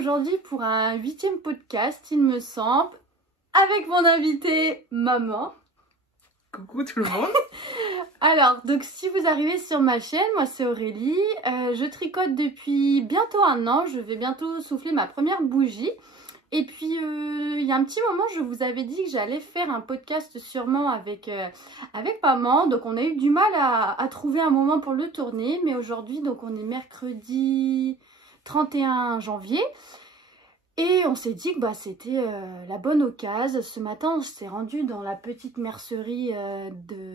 aujourd'hui pour un 8e podcast, il me semble, avec mon invité maman. Coucou tout le monde. Alors, donc si vous arrivez sur ma chaîne, moi c'est Aurélie, je tricote depuis bientôt 1 an, je vais bientôt souffler ma première bougie. Et puis il y a un petit moment, je vous avais dit que j'allais faire un podcast sûrement avec maman. Donc on a eu du mal à trouver un moment pour le tourner. Mais aujourd'hui, donc on est mercredi 31 janvier. Et on s'est dit que bah, c'était la bonne occasion. Ce matin, on s'est rendu dans la petite mercerie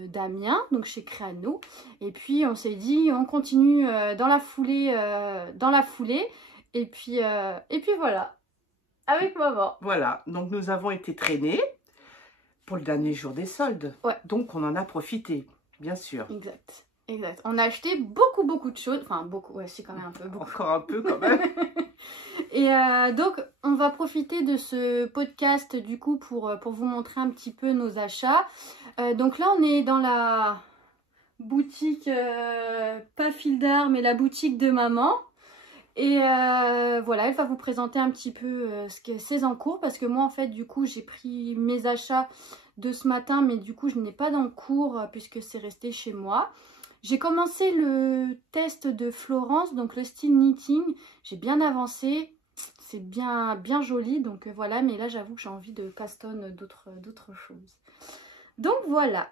d'Amiens, donc chez Créano. Et puis on s'est dit, on continue dans la foulée. Et puis voilà. Avec maman. Voilà, donc nous avons été traînés pour le dernier jour des soldes. Ouais. Donc on en a profité, bien sûr. Exact, exact. On a acheté beaucoup de choses. Enfin, beaucoup, ouais, c'est quand même un peu beaucoup. Encore un peu quand même. Et donc, on va profiter de ce podcast du coup pour vous montrer un petit peu nos achats. Donc là, on est dans la boutique, pas fil d'art, mais la boutique de maman. Et voilà, elle va vous présenter un petit peu ses encours parce que moi en fait du coup j'ai pris mes achats de ce matin mais du coup je n'ai pas d'encours puisque c'est resté chez moi. J'ai commencé le test de Florence, donc le style knitting, j'ai bien avancé, c'est bien joli donc voilà, mais là j'avoue que j'ai envie de castonne d'autres choses. Donc voilà.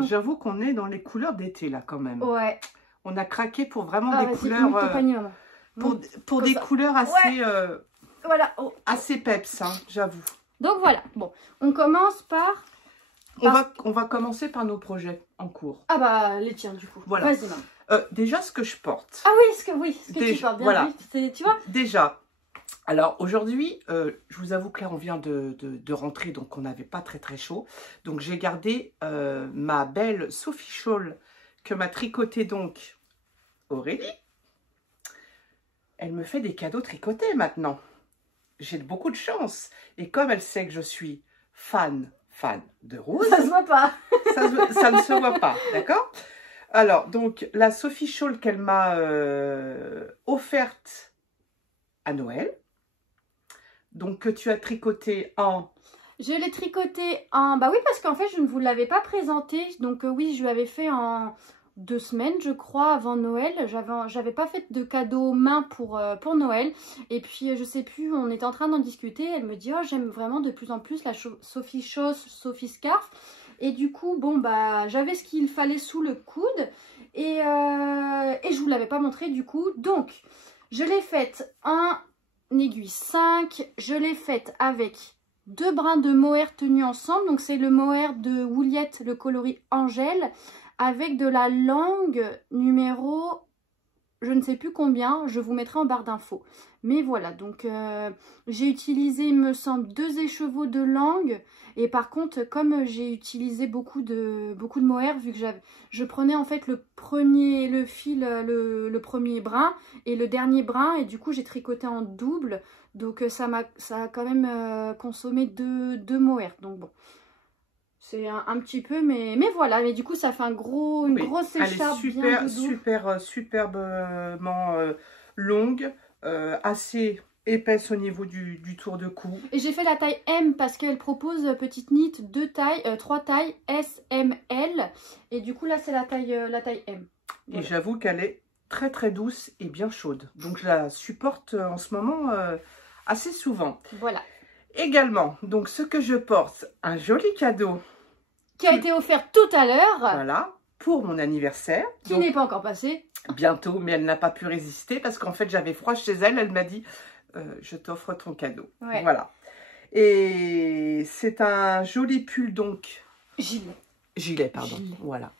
J'avoue qu'on est dans les couleurs d'été là quand même. Ouais. On a craqué pour vraiment des couleurs... Pour des couleurs assez, ouais. Voilà. Oh. Assez peps, hein, j'avoue. Donc voilà, bon, on commence par... On va commencer par nos projets en cours. Ah bah, les tiens du coup. Voilà. Vas-y, maman. Déjà, ce que je porte. Ah oui, ce que tu portes bien. Voilà. Tu vois. Déjà, alors aujourd'hui, je vous avoue que là, on vient de rentrer, donc on n'avait pas très chaud. Donc j'ai gardé ma belle Sophie Shawl que m'a tricoté donc Aurélie. Elle me fait des cadeaux tricotés maintenant. J'ai beaucoup de chance. Et comme elle sait que je suis fan de rose... Ça se voit pas. ça ne se voit pas, d'accord? Alors, donc, la Sophie Shawl qu'elle m'a offerte à Noël. Donc, que tu as tricoté en... Je l'ai tricoté en... Bah oui, parce qu'en fait, je ne vous l'avais pas présenté. Donc oui, je l'avais fait en... 2 semaines je crois avant Noël. J'avais pas fait de cadeau main pour Noël et puis je sais plus, on était en train d'en discuter, elle me dit oh j'aime vraiment de plus en plus la Sophie Shawl, Sophie Scarf et du coup bon bah j'avais ce qu'il fallait sous le coude et je vous l'avais pas montré du coup, donc je l'ai faite en aiguille 5, je l'ai faite avec 2 brins de mohair tenus ensemble, donc c'est le mohair de Wouliette, le coloris Angèle, avec de la langue numéro, je ne sais plus combien, je vous mettrai en barre d'infos. Mais voilà, donc j'ai utilisé, il me semble, 2 écheveaux de langue. Et par contre, comme j'ai utilisé beaucoup de mohair, vu que je prenais en fait le premier brin et le dernier brin. Et du coup, j'ai tricoté en double. Donc ça a quand même consommé 2 mohair. Donc bon. C'est un petit peu, mais voilà. Mais du coup, ça fait une grosse écharpe. Elle est superbement longue, assez épaisse au niveau du tour de cou. Et j'ai fait la taille M parce qu'elle propose petite knit 3 tailles S, M, L. Et du coup, là, c'est la taille M. Voilà. Et j'avoue qu'elle est très douce et bien chaude. Donc, je la supporte en ce moment assez souvent. Voilà. Également, donc ce que je porte, un joli cadeau. Qui a été offert tout à l'heure. Voilà, pour mon anniversaire. Qui n'est pas encore passé. Bientôt, mais elle n'a pas pu résister parce qu'en fait, j'avais froid chez elle. Elle m'a dit, je t'offre ton cadeau. Ouais. Voilà. Et c'est un joli pull, donc. Gilet, pardon. Gilet. Voilà.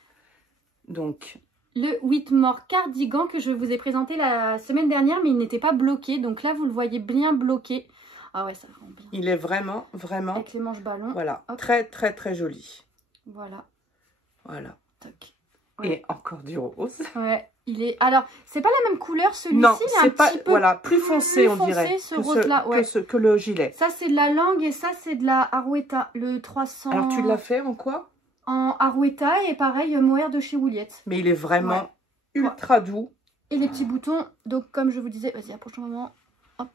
Donc. Le Whitmore cardigan que je vous ai présenté la semaine dernière, mais il n'était pas bloqué. Donc là, vous le voyez bien bloqué. Ah ouais, ça rend bien. Il est vraiment. Avec les manches ballons. Voilà. Hop. Très joli. Voilà. Voilà. Toc. Ouais. Et encore du rose. Ouais. Il est... Alors, c'est pas la même couleur celui-ci. Non, c'est pas... Petit peu voilà, plus foncé, on dirait. Ce rose-là, ouais. Que le gilet. Ça, c'est de la langue et ça, c'est de la Arouetta. Le 300... Alors, tu l'as fait en quoi? En Arouetta et pareil, mohair de chez Wouliette. Mais il est vraiment ultra doux. Et les petits boutons, donc comme je vous disais, vas-y, approche ton moment. Hop.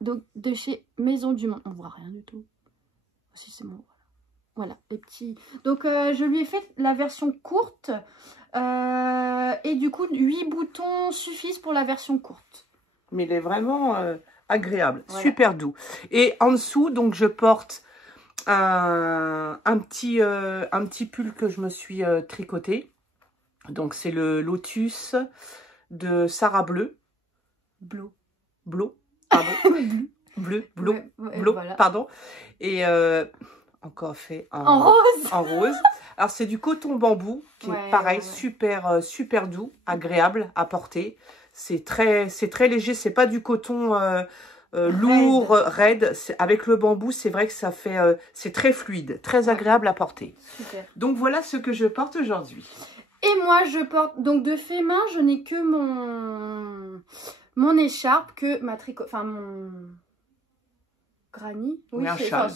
Donc, de chez Maison du Monde. On voit rien du tout. Si, c'est bon. Voilà, les petits. Donc, je lui ai fait la version courte. Et du coup, 8 boutons suffisent pour la version courte. Mais il est vraiment agréable, voilà. Super doux. Et en dessous, donc, je porte un petit pull que je me suis tricoté. Donc, c'est le Lotus de Sarah Bleu. Bleu, pardon. Bleu, voilà. Pardon. Et encore fait en rose. En rose. Alors, c'est du coton bambou, qui est pareil, super doux, agréable à porter. C'est très léger, c'est pas du coton lourd, raide. Avec le bambou, c'est vrai que ça fait, c'est très fluide, très agréable à porter. Super. Donc, voilà ce que je porte aujourd'hui. Et moi, je porte, donc de fait main, je n'ai que mon écharpe, que ma tricot, enfin mon granny. Oui, un châle,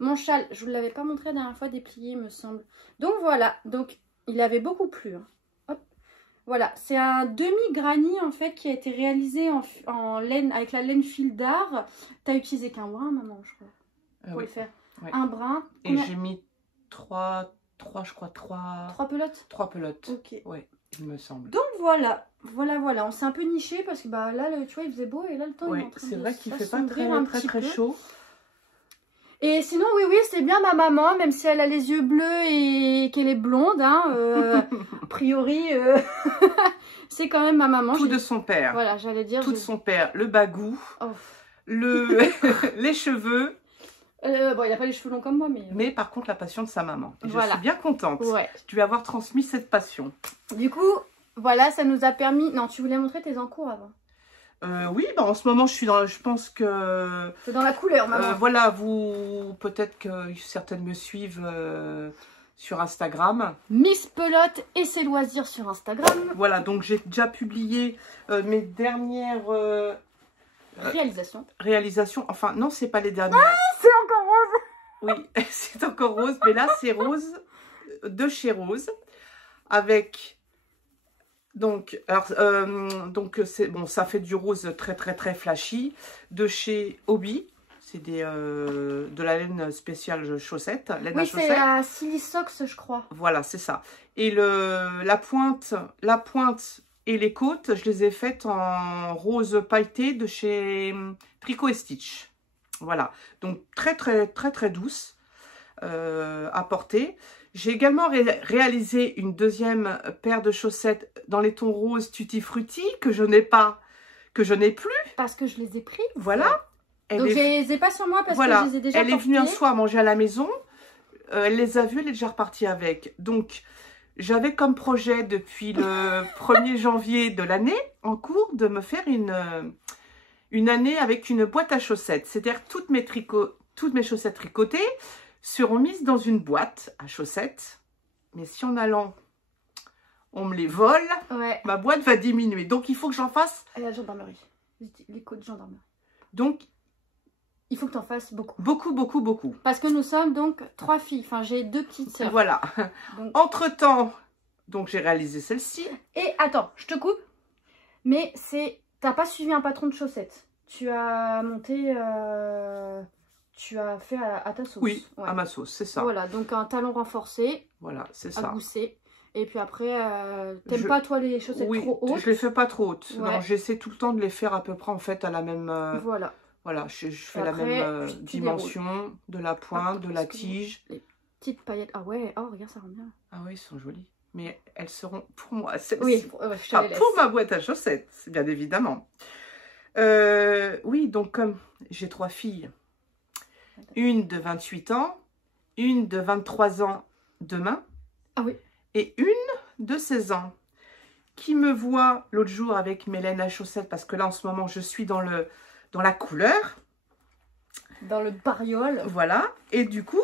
mon châle, je vous l'avais pas montré la dernière fois, déplié, me semble. Donc voilà, donc il avait beaucoup plu. Hein. Hop. Voilà, c'est un demi-granny en fait qui a été réalisé en laine, avec la laine fil d'art. T'as utilisé qu'un brin, maman, je crois, pour le faire. Oui. Un brin. Et j'ai mis trois pelotes. 3 pelotes. Ok. Ouais, il me semble. Donc voilà. On s'est un peu niché parce que bah là, tu vois, il faisait beau et là, le temps il est en train de c'est vrai qu'il fait pas très chaud. Et sinon, oui, c'est bien ma maman, même si elle a les yeux bleus et qu'elle est blonde, hein, a priori, c'est quand même ma maman. Tout de son père. Voilà, j'allais dire. Tout de son père, le bagou, les cheveux. Bon, il n'a pas les cheveux longs comme moi, mais... Mais par contre, la passion de sa maman. Et je suis bien contente. Tu vas avoir transmis cette passion. Du coup, voilà, ça nous a permis... Non, tu voulais montrer tes encours avant. Oui, bah en ce moment, je pense que... C'est dans la couleur, maman. Voilà, peut-être que certaines me suivent sur Instagram. Miss Pelote et ses loisirs sur Instagram. Voilà, donc j'ai déjà publié mes dernières... réalisation. Enfin, non, c'est pas les dernières. Ah, c'est encore rose. Oui, c'est encore rose. Mais là, c'est rose de chez Rose. Avec... Donc, c'est bon, ça fait du rose très flashy. De chez Hobby. C'est de la laine spéciale chaussette. Oui, c'est à Silisox, je crois. Voilà, c'est ça. Et la pointe... Et les côtes, je les ai faites en rose pailleté de chez Tricot & Stitch. Voilà. Donc, très douce à porter. J'ai également réalisé une deuxième paire de chaussettes dans les tons rose Tutti Frutti que je n'ai plus. Parce que je les ai pris. Voilà. Donc, je les ai pas sur moi parce que je les ai déjà portées. Elle est venue un soir manger à la maison. Elle les a vues, elle est déjà repartie avec. Donc... J'avais comme projet depuis le 1er janvier de l'année en cours de me faire une année avec une boîte à chaussettes. C'est-à-dire toutes mes chaussettes tricotées seront mises dans une boîte à chaussettes. Mais si en allant, on me les vole, ma boîte va diminuer. Donc il faut que j'en fasse... Et la gendarmerie. Les codes gendarmerie. Donc... Il faut que tu en fasses beaucoup. Beaucoup. Parce que nous sommes donc 3 filles. Enfin, j'ai 2 petites sœurs. Voilà. Donc... Entre-temps, donc j'ai réalisé celle-ci. Et attends, je te coupe. Mais t'as pas suivi un patron de chaussettes. Tu as monté... Tu as fait à ta sauce. Oui, à ma sauce, c'est ça. Voilà, donc un talon renforcé. Voilà, c'est ça. À gousser. Et puis après, t'aimes pas toi les chaussettes trop hautes? Oui, je les fais pas trop hautes. Ouais. Non, j'essaie tout le temps de les faire à peu près en fait à la même... Voilà, je fais la même dimension de la pointe, de la tige. Les petites paillettes. Ah ouais, oh regarde, ça rend bien. Ah oui, elles sont jolies. Mais elles seront pour moi, oui, je te les laisse. Pour ma boîte à chaussettes, bien évidemment. Oui, donc comme j'ai 3 filles, une de 28 ans, une de 23 ans demain, et une de 16 ans, qui me voit l'autre jour avec mes laines à chaussettes, parce que là en ce moment je suis dans la couleur. Dans le bariole. Voilà. Et du coup,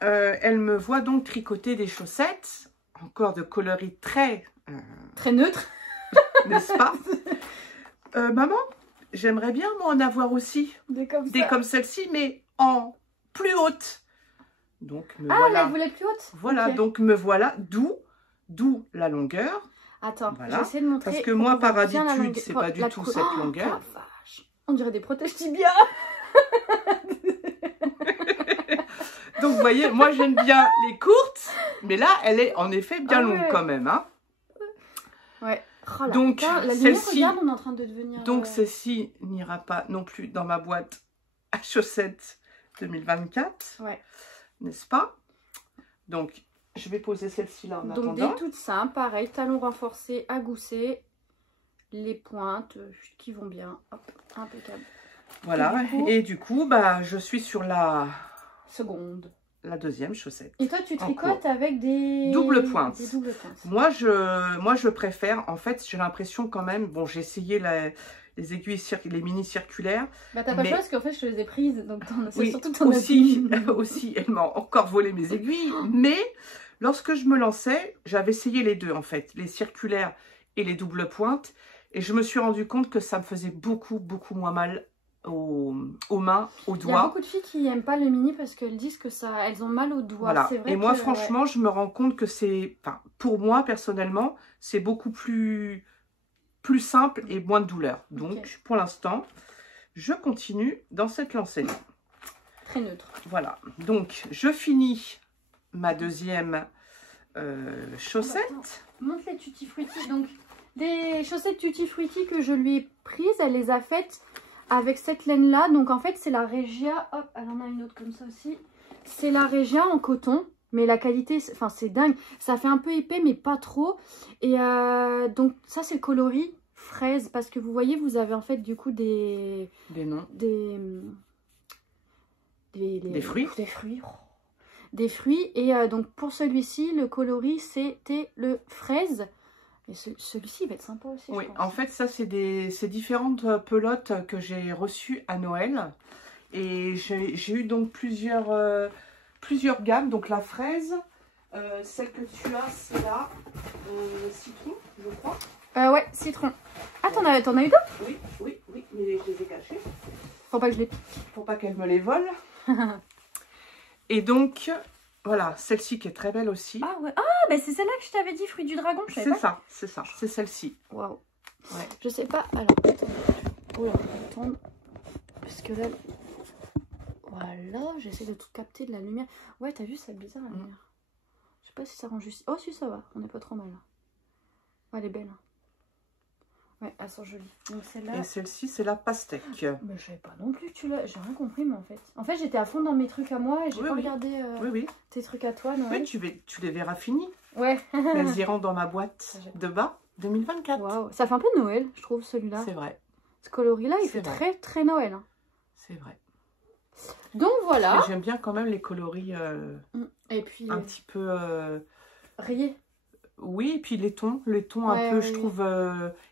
elle me voit donc tricoter des chaussettes, encore de coloris très neutre. N'est-ce pas? Maman, j'aimerais bien moi en avoir aussi. Des comme celle-ci, mais en plus haute. Donc, voilà. Elle voulait plus haute. Voilà, donc me voilà, d'où la longueur. Attends, j'essaie de montrer. Parce que moi, par habitude, c'est pas du tout cette longueur. On dirait des protèges tibia. Donc, vous voyez, moi, j'aime bien les courtes. Mais là, elle est en effet bien longue quand même. Hein. Ouais. Oh là, donc, celle-ci, regarde, on est en train de devenir... Donc, celle-ci n'ira pas non plus dans ma boîte à chaussettes 2024. Ouais. N'est-ce pas? Donc, je vais poser celle-ci là en attendant. Donc, des toutes simples, pareil, talons renforcés à gousset, les pointes qui vont bien. Hop, impeccable. Voilà. Et du coup, bah, je suis sur la... seconde. La deuxième chaussette. Et toi, tu tricotes avec des... double pointes. Des doubles pointes. Moi, je préfère, en fait, j'ai l'impression quand même, bon, j'ai essayé les aiguilles, les mini circulaires. Bah, t'as pas le choix parce qu'en fait, je te les ai prises, donc oui, surtout ton aussi, elle m'a encore volé mes aiguilles, mais lorsque je me lançais, j'avais essayé les deux, en fait, les circulaires et les doubles pointes, et je me suis rendu compte que ça me faisait beaucoup moins mal aux mains, aux doigts. Il y a beaucoup de filles qui n'aiment pas le mini parce qu'elles disent que elles ont mal aux doigts. Voilà. Vrai et moi, franchement, je me rends compte que c'est, enfin, pour moi, personnellement, c'est beaucoup plus simple et moins de douleur. Donc, pour l'instant, je continue dans cette lancée. Très neutre. Voilà. Donc, je finis ma deuxième chaussette. Montre les Tutti Frutti. Donc, des chaussettes Tutti Frutti que je lui ai prises, elle les a faites avec cette laine là. Donc en fait c'est la Regia, hop, elle en a une autre comme ça aussi, c'est la Regia en coton, mais la qualité, enfin c'est dingue, ça fait un peu épais mais pas trop. Et donc ça c'est le coloris fraise, parce que vous voyez, vous avez en fait du coup des noms, des fruits, des fruits. Et donc pour celui-ci le coloris c'était le fraise. Et celui-ci il va être sympa aussi. Oui, je pense. En fait, ça, c'est différentes pelotes que j'ai reçues à Noël. Et j'ai eu donc plusieurs gammes. Donc la fraise, celle que tu as, c'est la citron, je crois. Ouais, citron. Ah, t'en as eu d'autres? Oui, mais je les ai cachées. Faut pas que je les pique. Pour pas qu'elle me les vole. Et donc... Voilà, celle-ci qui est très belle aussi. Ah ouais, bah c'est celle-là que je t'avais dit, fruit du dragon. C'est ça, c'est celle-ci. Waouh. Ouais. Je sais pas, alors attends. Oh là, attendre. Parce que là, voilà, j'essaie de tout capter de la lumière. Ouais, t'as vu, c'est bizarre la lumière. Je sais pas si ça rend juste. Oh si, ça va, on est pas trop mal là. Oh, elle est belle. Ouais, elles sont jolies. Donc celle-là. Et celle-ci, c'est la pastèque. Mais je savais pas non plus que tu l'as. J'ai rien compris, mais en fait. En fait, j'étais à fond dans mes trucs à moi et j'ai pas regardé tes trucs à toi. Oui, tu les verras finis. Ouais. Elles iront dans ma boîte de bas 2024. Waouh, ça fait un peu Noël, je trouve, celui-là. C'est vrai. Ce coloris-là, il fait très Noël. Hein. C'est vrai. Donc voilà. J'aime bien quand même les coloris et puis, un petit peu rayés. Oui, et puis les tons un peu, je trouve,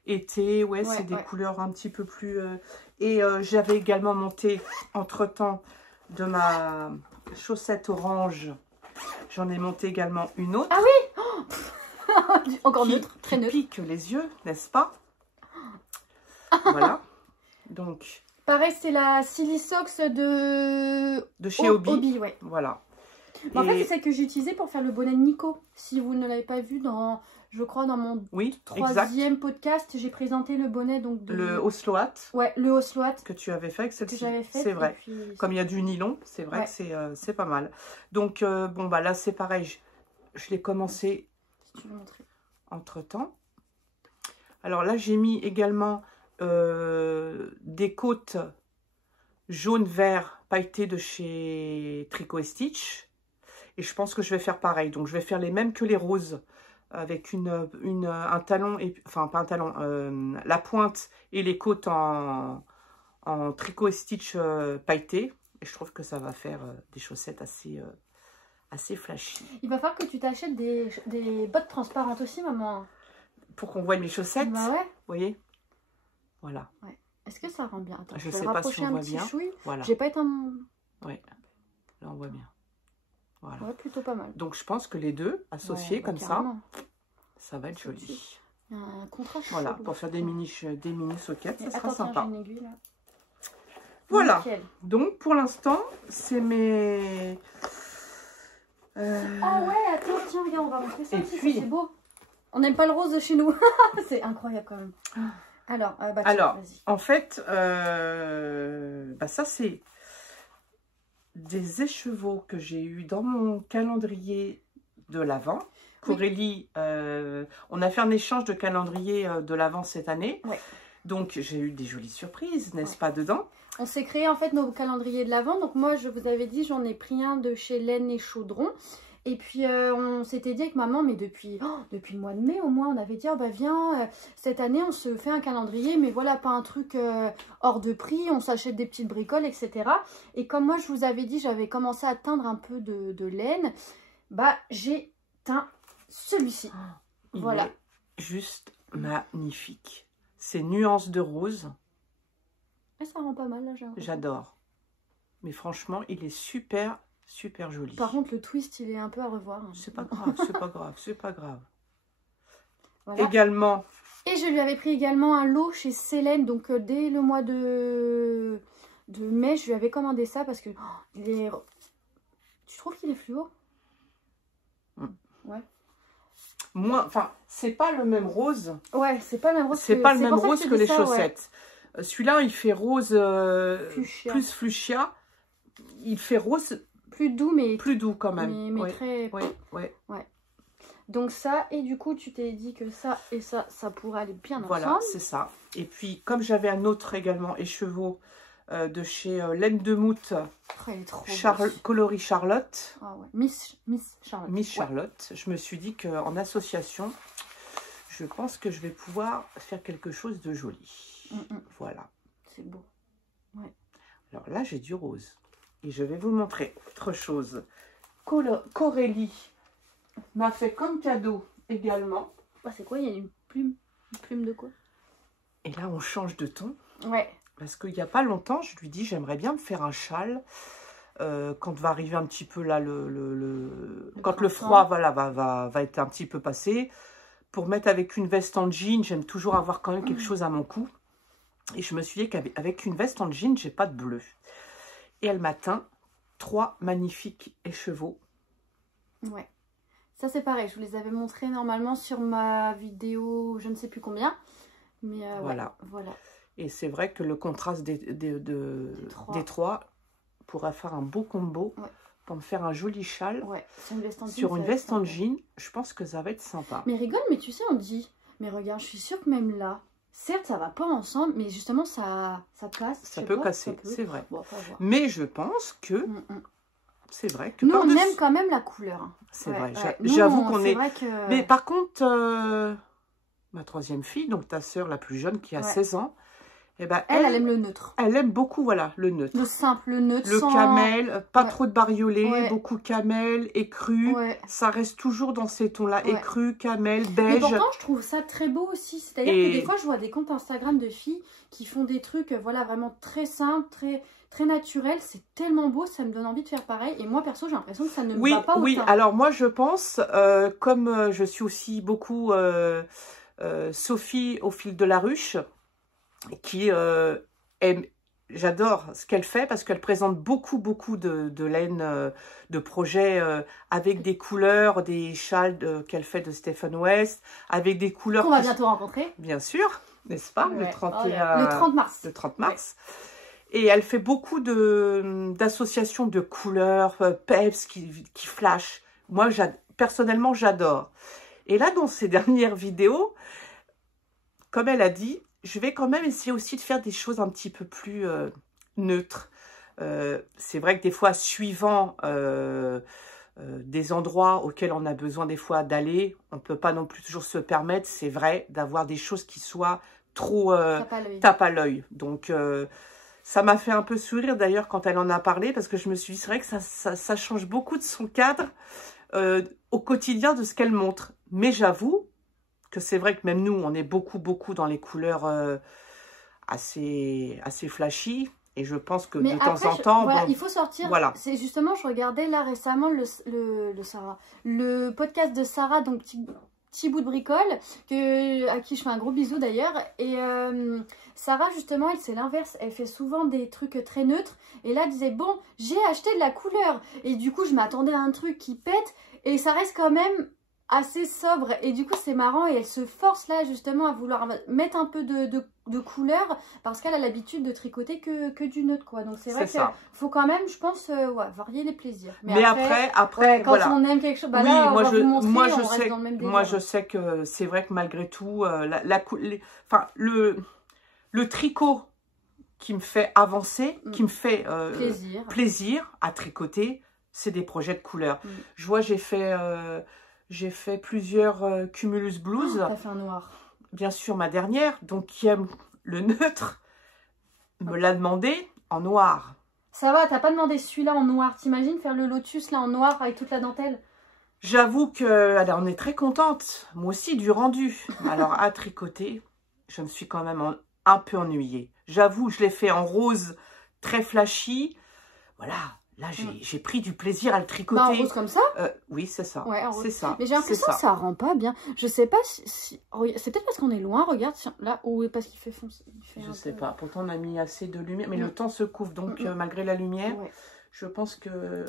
été, c'est des couleurs un petit peu plus... Et j'avais également monté, entre-temps, de ma chaussette orange, j'en ai monté également une autre. Ah oui. Encore neutre, très neutre. Qui pique les yeux, n'est-ce pas? Voilà, donc... Pareil, c'est la Silisox de chez Hobby. Ouais. Voilà. En fait, c'est celle que j'ai utilisée pour faire le bonnet de Nico. Si vous ne l'avez pas vu, je crois dans mon troisième podcast, j'ai présenté le bonnet donc de... Le Osloat. Ouais, le Osloat. Que tu avais fait avec cette fille. C'est vrai. Puis... Comme il y a du nylon, c'est vrai que c'est pas mal. Donc, bon, bah là, c'est pareil. Je l'ai commencé entre-temps. Alors là, j'ai mis également des côtes jaune-vert pailletées de chez Tricot & Stitch. Et je pense que je vais faire pareil. Donc, je vais faire les mêmes que les roses. Avec un talon, enfin pas un talon, la pointe et les côtes en Tricot & Stitch pailleté. Et je trouve que ça va faire des chaussettes assez flashy. Il va falloir que tu t'achètes des bottes transparentes aussi, maman. Pour qu'on voie mes chaussettes. Bah ouais. Vous voyez? Voilà. Ouais. Est-ce que ça rend bien? Attends, je sais pas si on voit bien. Voilà. J'ai pas été un... Ouais. Là, on voit bien. Voilà. Ouais, plutôt pas mal. Donc, je pense que les deux, associés comme ça va être joli. Il y a un contraste. Voilà, pour faire des mini sockets, ça sera sympa. J'ai une aiguille, là. Voilà. Nickel. Donc, pour l'instant, c'est mes... Ah ouais, attends, tiens, regarde, on va montrer ça aussi, c'est beau. On n'aime pas le rose chez nous. C'est incroyable quand même. Alors, tiens, Alors, vas-y. en fait, ça c'est des écheveaux que j'ai eu dans mon calendrier de l'Avent. Corélie, on a fait un échange de calendrier de l'Avent cette année. Ouais. Donc, j'ai eu des jolies surprises, n'est-ce pas, dedans? On s'est créé en fait nos calendriers de l'Avent. Donc moi, je vous avais dit, j'en ai pris un de chez Laine et Chaudron. Et puis, on s'était dit avec maman, mais depuis le mois de mai au moins, on avait dit, oh, bah viens, cette année, on se fait un calendrier. Mais voilà, pas un truc hors de prix. On s'achète des petites bricoles, etc. Et comme moi, je vous avais dit, j'avais commencé à teindre un peu de laine. Bah, j'ai teint celui-ci. Voilà. Il est juste magnifique. Ces nuances de rose. Et ça rend pas mal, là, j'adore. Mais franchement, il est super, super joli. Par contre, le twist, il est un peu à revoir. Hein. C'est pas grave, c'est pas grave, c'est pas grave. Voilà. Également. Et je lui avais pris également un lot chez Célène. Donc, dès le mois de mai, je lui avais commandé ça parce que il est... Tu trouves qu'il est fluo? Ouais. Moi, enfin, c'est pas le même rose. Ouais, c'est pas le même rose. C'est pas le même rose que les chaussettes. Ouais. Celui-là, il fait rose plus fuchsia. Il fait rose plus doux, mais plus doux quand même. Mais très. Ouais. Donc ça, et du coup, tu t'es dit que ça et ça pourrait aller bien ensemble. Voilà, c'est ça. Et puis, comme j'avais un autre également écheveau de chez Laine de Moute, coloris Charlotte. Ah ouais. Miss Charlotte. Miss Charlotte. Je me suis dit qu'en association, je pense que je vais pouvoir faire quelque chose de joli. Voilà. C'est beau. Ouais. Alors là, j'ai du rose. Et je vais vous montrer autre chose. Corélie m'a fait comme cadeau également. Ah, c'est quoi? Il y a une plume. Une plume de quoi? Et là, on change de ton. Ouais. Parce qu'il n'y a pas longtemps, je lui dis, j'aimerais bien me faire un châle. Quand va arriver un petit peu là, quand le froid voilà, va être un petit peu passé. Pour mettre avec une veste en jean, j'aime toujours avoir quand même quelque chose à mon cou. Et je me suis dit qu'avec une veste en jean, j'ai pas de bleu. Et elle m'a teint 3 magnifiques écheveaux. Ouais. Ça, c'est pareil. Je vous les avais montrés normalement sur ma vidéo, je ne sais plus combien. Mais voilà. Ouais, voilà. Et c'est vrai que le contraste des trois pourrait faire un beau combo pour me faire un joli châle. Ouais. Sur une veste en jean, je pense que ça va être sympa. Mais rigole, mais tu sais, on dit, mais regarde, je suis sûre que même là, certes, ça va pas ensemble, mais justement, ça casse. Ça peut casser, c'est vrai. Bon, mais je pense que c'est vrai que... Nous, on aime quand même la couleur. C'est vrai, j'avoue qu'on est... Que... Mais par contre, ma 3e fille, donc ta sœur la plus jeune qui a 16 ans, eh ben, elle aime le neutre. Elle aime beaucoup, voilà, le neutre. Le simple, le neutre. Le camel, pas trop de bariolé, beaucoup camel, écru. Ça reste toujours dans ces tons-là, écru, camel, beige. Mais pourtant, je trouve ça très beau aussi. C'est-à-dire que des fois, je vois des comptes Instagram de filles qui font des trucs, voilà, vraiment très simples, très naturels. C'est tellement beau, ça me donne envie de faire pareil. Et moi, perso, j'ai l'impression que ça ne me va pas autant. Oui, alors moi, je pense, comme je suis aussi beaucoup Sophie au fil de la ruche, qui aime, j'adore ce qu'elle fait parce qu'elle présente beaucoup de laine, de projets avec des couleurs, des châles qu'elle fait de Stephen West, avec des couleurs... Qu'on va bientôt rencontrer. Bien sûr, n'est-ce pas, le 31... le 30 mars. Le 30 mars. Et elle fait beaucoup d'associations de couleurs, peps qui flashent. Moi, personnellement, j'adore. Et là, dans ses dernières vidéos, comme elle a dit, je vais quand même essayer aussi de faire des choses un petit peu plus neutres. C'est vrai que des fois, suivant des endroits auxquels on a besoin des fois d'aller, on ne peut pas non plus toujours se permettre, c'est vrai, d'avoir des choses qui soient trop tape à l'œil. Donc, ça m'a fait un peu sourire d'ailleurs quand elle en a parlé, parce que je me suis dit, c'est vrai que ça change beaucoup de son cadre au quotidien de ce qu'elle montre. Mais j'avoue que c'est vrai que même nous, on est beaucoup dans les couleurs assez flashy. Et je pense que de temps en temps... Voilà, il faut sortir. Voilà. C'est justement, je regardais là récemment le podcast de Sarah, donc Petit bout de bricole, à qui je fais un gros bisou d'ailleurs. Et Sarah, justement, c'est l'inverse. Elle fait souvent des trucs très neutres. Et là, elle disait, bon, j'ai acheté de la couleur. Et du coup, je m'attendais à un truc qui pète. Et ça reste quand même assez sobre et du coup c'est marrant et elle se force là justement à vouloir mettre un peu de couleur parce qu'elle a l'habitude de tricoter que du neutre quoi. Donc c'est vrai qu'il faut quand même, je pense, ouais, varier les plaisirs. Mais après ouais, quand voilà. on aime quelque chose, bah oui, là, moi je sais que c'est vrai que malgré tout, le tricot qui me fait avancer, qui me fait plaisir à tricoter, c'est des projets de couleurs. Je vois, j'ai fait plusieurs Cumulus Blues. T'as fait un noir. Bien sûr, ma dernière, donc qui aime le neutre, me l'a demandé en noir. Ça va, t'as pas demandé celui-là en noir. T'imagines faire le lotus là en noir avec toute la dentelle? J'avoue que, alors, on est très contente, moi aussi, du rendu. Alors, à tricoter, je me suis quand même un peu ennuyée. J'avoue, je l'ai fait en rose très flashy. Voilà. Là, j'ai pris du plaisir à le tricoter. Bah, en rose comme ça? Oui, c'est ça. Ouais, c'est ça. Mais j'ai l'impression que ça rend pas bien. Je sais pas si... C'est peut-être parce qu'on est loin, regarde, là, ou parce qu'il fait foncé. Je sais pas. Pourtant, on a mis assez de lumière. Mais le temps se couvre, donc malgré la lumière, je pense que...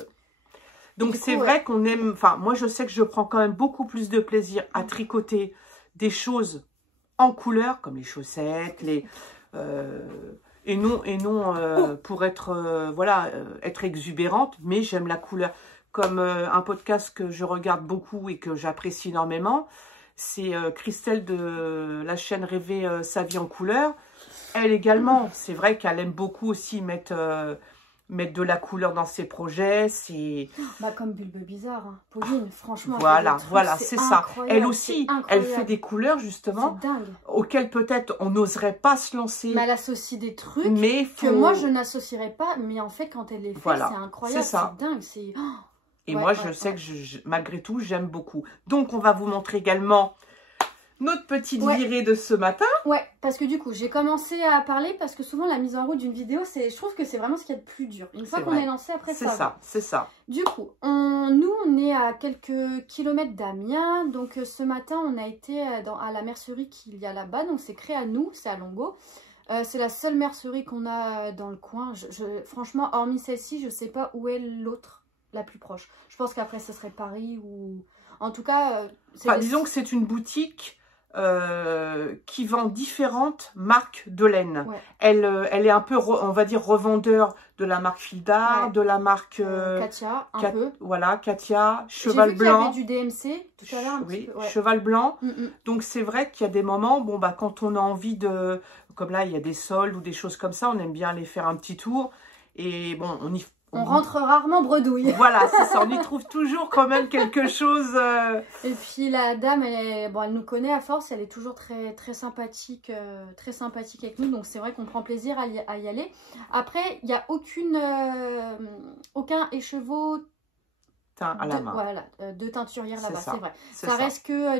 Donc, c'est vrai qu'on aime... Enfin, moi, je sais que je prends quand même beaucoup plus de plaisir à tricoter des choses en couleur, comme les chaussettes, les... Et non pour être, être exubérante, mais j'aime la couleur. Comme un podcast que je regarde beaucoup et que j'apprécie énormément, c'est Christelle de la chaîne Rêver sa vie en couleur. Elle également, c'est vrai qu'elle aime beaucoup aussi mettre de la couleur dans ses projets. C'est comme Bulbe Bizarre, hein. Pauline, franchement. Voilà, c'est ça. Elle aussi, elle fait des couleurs justement auxquelles peut-être on n'oserait pas se lancer. Mais elle associe des trucs que moi je n'associerais pas, mais en fait quand elle les fait, c'est incroyable, c'est dingue. Et moi je sais que malgré tout j'aime beaucoup. Donc on va vous montrer également notre petite virée de ce matin. Ouais, parce que du coup, j'ai commencé à parler parce que souvent la mise en route d'une vidéo, je trouve que c'est vraiment ce qu'il y a de plus dur. Une fois qu'on est lancé, après ça. C'est ça. Du coup, nous, on est à quelques kilomètres d'Amiens. Donc ce matin, on a été à la mercerie qu'il y a là-bas. Donc c'est Créanou, c'est à Longo. C'est la seule mercerie qu'on a dans le coin. Franchement, hormis celle-ci, je sais pas où est l'autre, la plus proche. Je pense qu'après, ce serait Paris ou... En tout cas... disons que c'est une boutique... qui vend différentes marques de laine. Elle est un peu, on va dire, revendeur de la marque Fildar, de la marque Katia, un peu. Voilà, Katia, Cheval Blanc. J'ai vu qu'il y avait du DMC tout à l'heure un petit peu. Cheval Blanc. Donc c'est vrai qu'il y a des moments, bon bah quand on a envie de, comme là il y a des soldes ou des choses comme ça, on aime bien aller faire un petit tour. Et bon, on rentre rarement bredouille. Voilà, c'est ça. On y trouve toujours quand même quelque chose. Et puis la dame, elle nous connaît à force. Elle est toujours très sympathique avec nous. Donc c'est vrai qu'on prend plaisir à y aller. Après, il n'y a aucun écheveau à la main. Voilà, de teinturière là-bas, c'est vrai. Ça reste que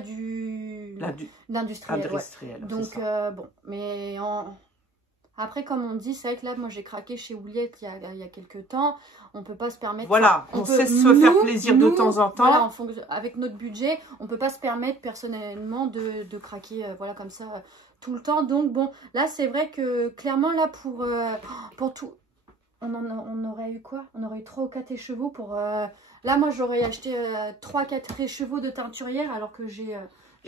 l'industriel. Donc bon, mais après, comme on dit, c'est vrai que là, moi, j'ai craqué chez Ouliette il y a quelques temps. On ne peut pas se permettre... Voilà, on sait se faire plaisir de temps en temps. Voilà, avec notre budget, on ne peut pas se permettre personnellement de craquer comme ça tout le temps. Donc, bon, là, c'est vrai que clairement, là, pour tout... On aurait eu quoi? On aurait eu 3 ou 4 écheveaux pour... Là, moi, j'aurais acheté 3-4 écheveaux de teinturière alors que j'ai...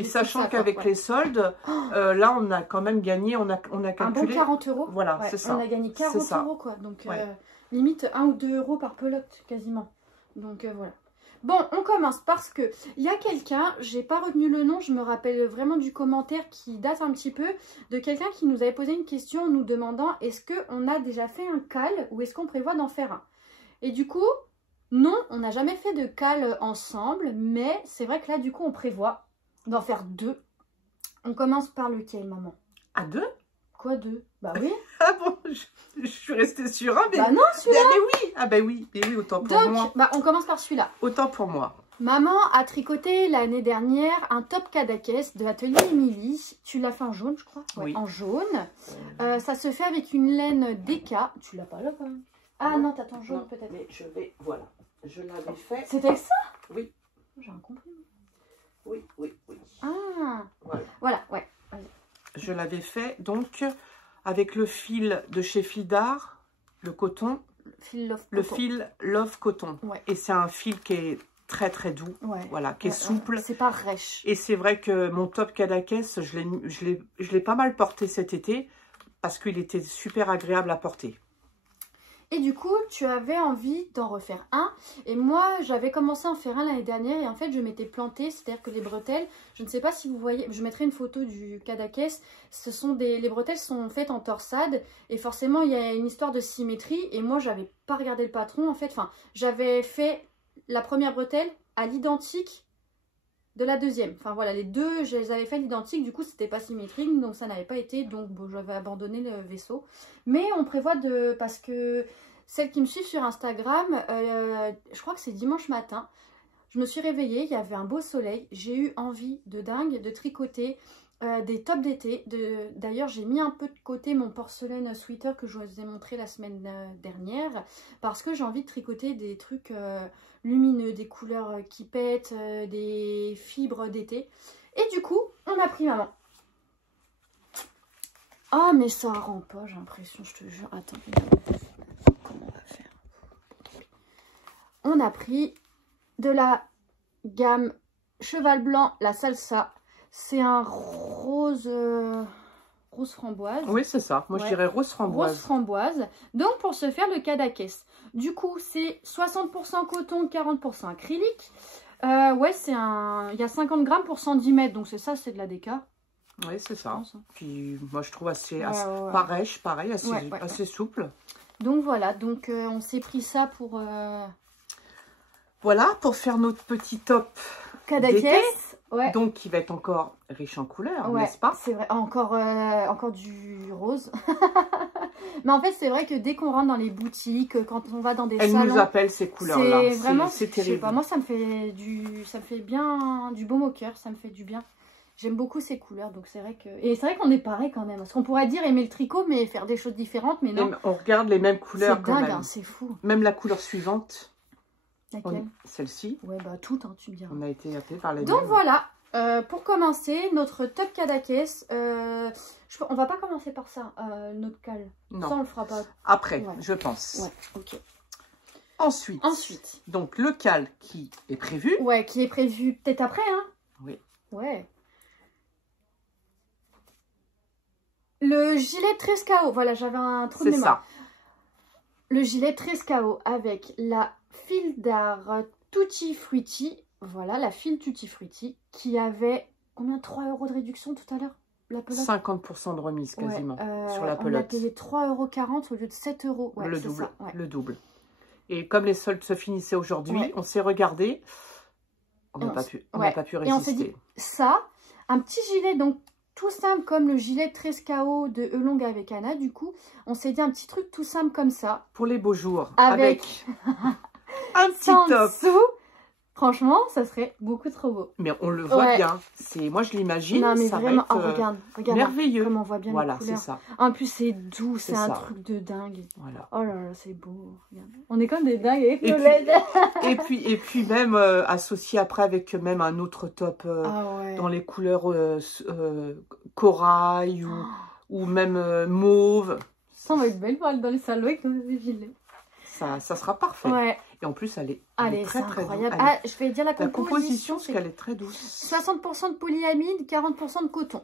Et sachant qu'avec les soldes, là, on a quand même gagné, on a calculé... Un bon 40 €. Voilà, c'est ça. On a gagné 40 € quoi. Donc, limite 1 ou 2 € par pelote, quasiment. Donc, voilà. Bon, on commence parce que il y a quelqu'un, j'ai pas retenu le nom, je me rappelle vraiment du commentaire qui date un petit peu, de quelqu'un qui nous avait posé une question en nous demandant est-ce qu'on a déjà fait un cal ou est-ce qu'on prévoit d'en faire un? Et du coup, non, on n'a jamais fait de cal ensemble, mais c'est vrai que là, du coup, on prévoit d'en faire 2. On commence par lequel, maman? À 2? Quoi 2? Bah oui. Ah bon, je suis restée sur un, mais... Bah non, celui-là. Mais oui, autant pour moi. Bah on commence par celui-là. Autant pour moi. Maman a tricoté l'année dernière un top Cadaquès de l'atelier Émilie. Tu l'as fait en jaune, je crois. Oui. En jaune. Ça se fait avec une laine DK. Tu l'as pas là quand même? Ah non, t'as ton jaune peut-être. Mais je vais, voilà. Je l'avais fait. C'était ça? Oui. J'ai un compris. Oui. Ah, voilà, ouais. Je l'avais fait donc avec le fil de chez Fildar, le coton. Fil Love le fil Love Coton. Ouais. Et c'est un fil qui est très très doux, Ouais. voilà, qui est souple. C'est pas rêche. Et c'est vrai que mon top Cadaqués, je l'ai pas mal porté cet été parce qu'il était super agréable à porter. Et du coup, tu avais envie d'en refaire un. Et moi, j'avais commencé à en faire un l'année dernière. Et en fait, je m'étais plantée. C'est-à-dire que les bretelles, je ne sais pas si vous voyez, je mettrai une photo du Cadaqués. Les bretelles sont faites en torsade. Et forcément, il y a une histoire de symétrie. Et moi, j'avais pas regardé le patron. En fait, j'avais fait la première bretelle à l'identique de la deuxième. Enfin voilà, les deux, je les avais fait à l'identique. Du coup, c'était pas symétrique. Donc, ça n'avait pas été. Donc, bon, j'avais abandonné le vaisseau. Mais on prévoit de... Parce que celles qui me suivent sur Instagram, je crois que c'est dimanche matin, je me suis réveillée, il y avait un beau soleil. J'ai eu envie de dingue de tricoter des tops d'été. D'ailleurs, j'ai mis un peu de côté mon porcelaine sweater que je vous ai montré la semaine dernière. Parce que j'ai envie de tricoter des trucs lumineux, des couleurs qui pètent, des fibres d'été. Et du coup, on a pris maman. Ah, mais ça rend pas, j'ai l'impression, je te jure. Attends, comment on va faire? On a pris de la gamme Cheval Blanc, la salsa. C'est un rose, rose framboise. Oui, c'est ça. Moi, je dirais rose framboise. Rose framboise. Donc, pour se faire le Cadaqués. Du coup, c'est 60% coton, 40% acrylique. Ouais, c'est un... Il y a 50 grammes pour 110 mètres. Donc, c'est ça, c'est de la déca. Oui, c'est ça. Puis moi, je trouve assez, pareil, assez souple. Donc voilà, donc on s'est pris ça pour... Voilà, pour faire notre petit top Cadaqués. Ouais. Donc, qui va être encore riche en couleurs, ouais, n'est-ce pas? C'est vrai, encore du rose. Mais en fait, c'est vrai que dès qu'on rentre dans les boutiques, quand on va dans des salons... Elle nous appelle ces couleurs-là. C'est vraiment, c'est terrible. Je sais pas, moi, ça me fait bien du baume au cœur, ça me fait du bien. J'aime beaucoup ces couleurs, donc c'est vrai que... Et c'est vrai qu'on est pareil quand même. Parce qu'on pourrait dire aimer le tricot, mais faire des choses différentes, mais non. On regarde les mêmes couleurs quand même. C'est dingue, hein, c'est fou. Même la couleur suivante. Laquelle? Celle-ci. Ouais, bah toutes, hein, tu me diras. On a été appelé par les Donc mêmes. voilà, pour commencer, notre top Cadaqués. On va pas commencer par ça, notre cale. Non. Ça, on le fera pas. Après, je pense. Ouais, ok. Ensuite, donc le cal qui est prévu. Ouais, qui est prévu peut-être après, hein. Oui. Ouais. Le gilet Trescao, voilà, j'avais un trou de mémoire. C'est ça. Le gilet Trescao avec la file d'art Tutti Frutti. Voilà, la file Tutti Frutti qui avait combien? 3 € de réduction tout à l'heure, la pelote? 50% de remise quasiment sur la pelote. On a payé 3,40 € au lieu de 7 €. Ouais, le double, le double. Et comme les soldes se finissaient aujourd'hui, on s'est regardé. On n'a pas pu résister. Et on s'est dit, ça, un petit gilet, donc tout simple comme le gilet Trescao de Elong avec Anna, du coup, on s'est dit un petit truc tout simple comme ça. Pour les beaux jours. Avec un petit top. Franchement, ça serait beaucoup trop beau. Mais on le voit bien. Moi, je l'imagine. Non, mais ça vraiment, va être, regarde merveilleux. Comment on voit bien les couleurs. C'est ça. En plus, c'est doux, c'est un truc de dingue. Voilà. Oh là là, c'est beau. Regarde. On est comme des dingues avec nos LED. et puis même associé après avec même un autre top dans les couleurs corail ou même mauve. Ça va être belle dans les salons avec nos gilets. Ça sera parfait. Ouais. Et en plus, elle est très incroyable. douce. Je vais dire la composition, parce qu'elle est très douce. 60% de polyamide, 40% de coton.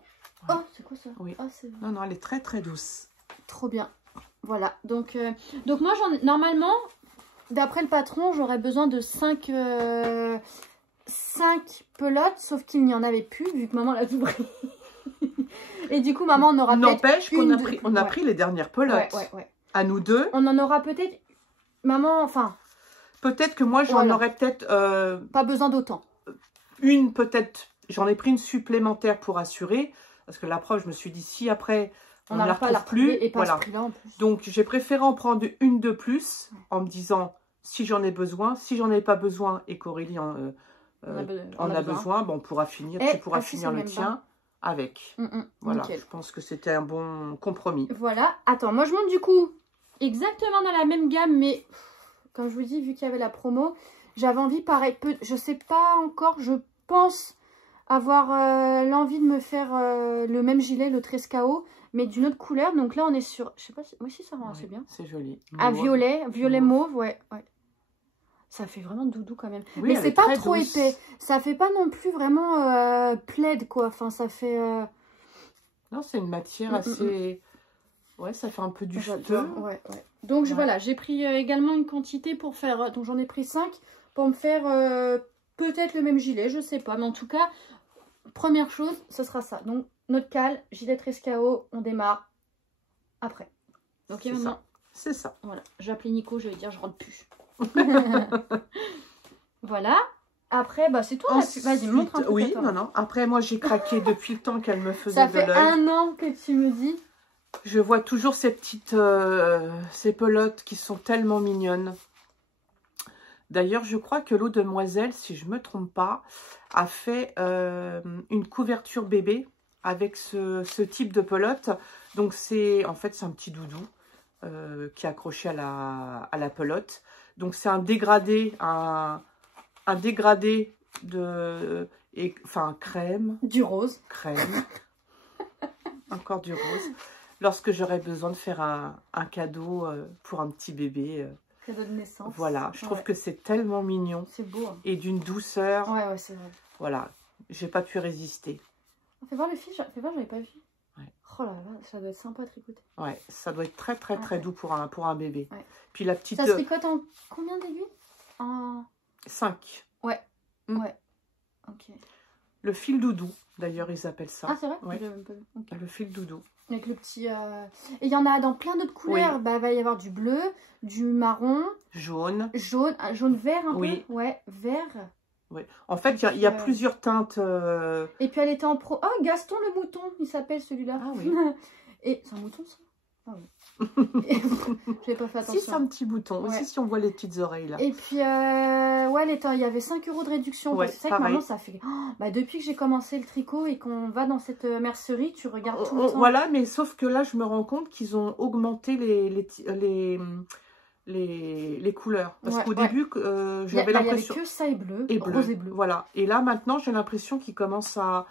Ouais. Oh, c'est quoi ça? Oui. Oh, non, elle est très douce. Trop bien. Voilà. Donc moi, normalement, d'après le patron, j'aurais besoin de 5 pelotes, sauf qu'il n'y en avait plus, vu que maman l'a tout pris. Et du coup, maman, on aura peut-être n'empêche qu'on a pris les dernières pelotes. Ouais. À nous deux. On en aura peut-être... Maman, enfin... Peut-être que moi, j'en aurais peut-être... pas besoin d'autant. Peut-être... J'en ai pris une supplémentaire pour assurer. Parce que la preuve, je me suis dit, si après, on ne la retrouve plus... Et pas à ce prix-là, en plus. Donc, j'ai préféré en prendre une de plus, en me disant, si j'en ai besoin, si j'en ai pas besoin, et qu'Aurélie en a besoin, bon, on pourra finir. Tu pourras finir le tien avec. Voilà, nickel. Je pense que c'était un bon compromis. Voilà. Attends, moi, je monte du coup... Exactement dans la même gamme, mais comme je vous dis, vu qu'il y avait la promo, j'avais envie, pareil, je sais pas encore, je pense avoir l'envie de me faire le même gilet, le Trescao, mais d'une autre couleur. Donc là, on est sur, je sais pas si, moi aussi ça rend assez bien. C'est joli. Ah, violet mauve, ouais. Ça fait vraiment doudou quand même. Oui, mais elle c'est est pas très trop douce. épais. Ça fait pas non plus vraiment plaid, quoi. Enfin, ça fait... Non, c'est une matière assez... Ouais, ça fait un peu du feu. Ouais, ouais. Donc, voilà, j'ai pris également une quantité pour faire... donc, j'en ai pris 5 pour me faire peut-être le même gilet, je sais pas. Mais en tout cas, première chose, ce sera ça. Donc, notre cale, gilet Trescao, on démarre après. Donc, c'est maintenant... ça. C'est ça. Voilà, j'ai appelé Nico, je vais dire je rentre plus. Voilà. Après, bah c'est tout. Vas-y, montre un peu. Oui, non. Après, moi, j'ai craqué depuis le temps qu'elle me faisait ça de fait l'œil. 1 an que tu me dis. Je vois toujours ces petites... ces pelotes qui sont tellement mignonnes. D'ailleurs, je crois que l'eau demoiselle, si je ne me trompe pas, a fait une couverture bébé avec ce type de pelote. Donc, en fait, c'est un petit doudou qui est accroché à la pelote. Donc, c'est un dégradé, un dégradé de... enfin, crème. Du rose. Crème. Encore du rose. Lorsque j'aurai besoin de faire un cadeau pour un petit bébé. Cadeau de naissance. Voilà, je trouve que c'est tellement mignon. C'est beau. Hein. Et d'une douceur. Ouais, ouais, c'est vrai. Voilà, j'ai pas pu résister. Fais voir le fil, j'avais pas vu. Ouais. Oh là là, ça doit être sympa à tricoter. Ouais, ça doit être très doux pour un bébé. Ouais. Puis la petite... Ça se tricote en combien d'aiguilles? En 5. Ouais, ouais. Ok. Le fil doudou, d'ailleurs, ils appellent ça. Ah, c'est vrai? Ouais. Okay. Le fil doudou. Avec le petit... Et il y en a dans plein d'autres couleurs. Oui. Bah, il va y avoir du bleu, du marron. Jaune. Jaune-vert un oui. peu. Ouais, vert. Oui. En fait, il y a plusieurs teintes. Et puis, elle était en pro... Oh, Gaston le mouton, il s'appelle celui-là. Ah oui. Et c'est un mouton, ça? Ah oui. J'ai pas fait attention. Si, c'est un petit bouton. Ouais. Aussi, si on voit les petites oreilles, là. Et puis, ouais, il y avait 5 € de réduction. Ouais, c'est vrai que maintenant, ça fait... Oh, bah, depuis que j'ai commencé le tricot et qu'on va dans cette mercerie, tu regardes tout le temps. Voilà, mais sauf que là, je me rends compte qu'ils ont augmenté les couleurs. Parce qu'au début, j'avais l'impression... Il n'y avait que ça et bleu, rose et bleu. Voilà. Et là, maintenant, j'ai l'impression qu'ils commencent à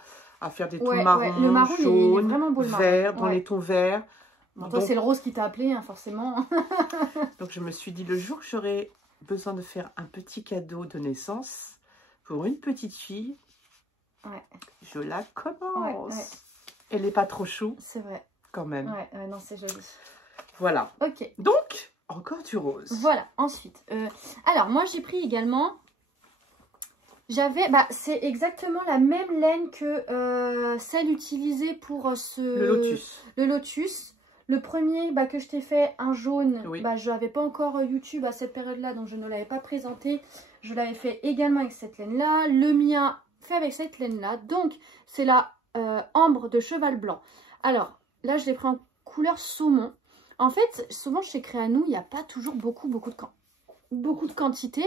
faire des tons marrons, le marron, jaunes, il est vraiment beau, vert, dans les tons verts. Bon, toi, c'est le rose qui t'a appelé, hein, forcément. Donc, je me suis dit, le jour que j'aurai besoin de faire un petit cadeau de naissance pour une petite fille, je la commence. Elle n'est pas trop chou. C'est vrai. Quand même. Ouais, non, c'est joli. Voilà. Ok. Donc, encore du rose. Voilà, ensuite. Alors, moi, j'ai pris également... c'est exactement la même laine que celle utilisée pour le lotus. Le premier que je t'ai fait, un jaune, je n'avais pas encore YouTube à cette période-là, donc je ne l'avais pas présenté. Je l'avais fait également avec cette laine-là. Le mien fait avec cette laine-là. Donc, c'est la ambre de cheval blanc. Alors, là, je l'ai pris en couleur saumon. En fait, souvent chez Créanou, il n'y a pas toujours beaucoup de quantité.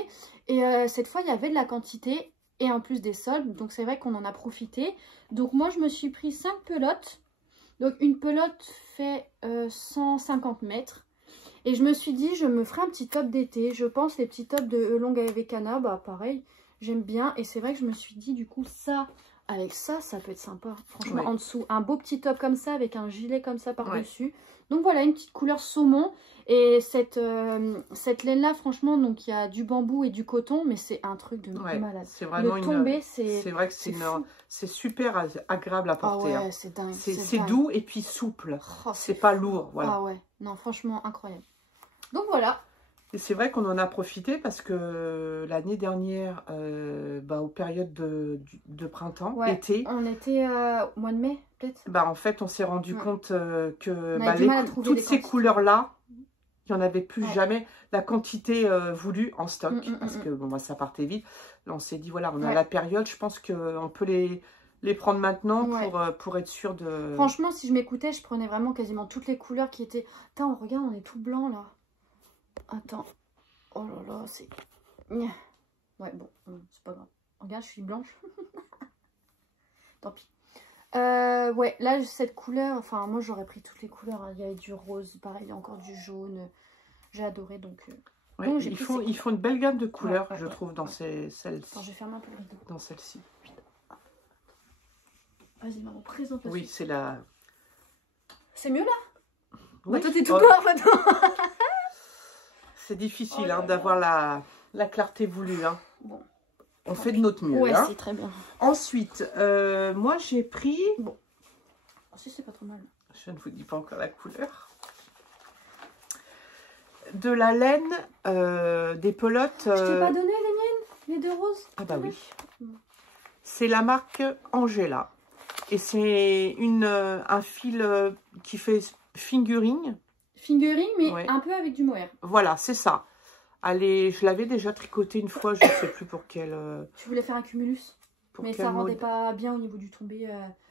Et cette fois, il y avait de la quantité et en plus des soldes. Donc, c'est vrai qu'on en a profité. Donc, moi, je me suis pris 5 pelotes. Donc, une pelote fait 150 mètres. Et je me suis dit, je me ferai un petit top d'été. Je pense les petits tops de Longue Avecana, pareil, j'aime bien. Et c'est vrai que je me suis dit, du coup, ça, avec ça, ça peut être sympa. Franchement, en dessous, un beau petit top comme ça, avec un gilet comme ça par-dessus. Donc voilà, une petite couleur saumon. Et cette laine-là, franchement, donc il y a du bambou et du coton, mais c'est un truc de malade. C'est vraiment le tombé, c'est vrai que c'est super agréable à porter. Ah ouais, c'est dingue. C'est doux et puis souple. Oh, c'est pas lourd, voilà. Ah ouais, non, franchement, incroyable. Donc voilà. Et c'est vrai qu'on en a profité parce que l'année dernière, aux périodes de printemps, été... On était au mois de mai, peut-être. En fait, on s'est rendu compte que toutes ces couleurs-là, il n'y en avait plus jamais la quantité voulue en stock. Parce que ça partait vite. Là, on s'est dit, voilà, on a la période. Je pense qu'on peut les prendre maintenant pour être sûr de... Franchement, si je m'écoutais, je prenais vraiment quasiment toutes les couleurs qui étaient... Attends, regarde, on est tout blanc, là. Attends. Oh là là, c'est... Ouais, bon, c'est pas grave. Regarde, je suis blanche. Tant pis. Ouais, là, cette couleur... Enfin, moi, j'aurais pris toutes les couleurs. Hein. Il y avait du rose, pareil, il y a encore du jaune. J'ai adoré, donc... donc ils font une belle gamme de couleurs, je trouve, dans celle-ci. Attends, je vais fermer un peu le rideau. Dans celle-ci. Vas-y, maman, présente. Oui, c'est la... C'est mieux, là? Oui. Toi, t'es tout corps, maintenant. C'est difficile d'avoir la clarté voulue. Hein. Bon. On fait de notre mieux. Ouais, hein. c'est très bien. Ensuite, moi j'ai pris... Bon. Si, c'est pas trop mal. Je ne vous dis pas encore la couleur. De la laine, des pelotes... Je t'ai pas donné les miennes, les 2 roses? Ah bah oui. C'est la marque Angela. Et c'est un fil qui fait fingering. Fingering, mais ouais. un peu avec du mohair. Voilà, c'est ça. Allez, je l'avais déjà tricoté une fois, je ne sais plus pour quel... Tu voulais faire un cumulus, mais ça rendait pas bien au niveau du tombé.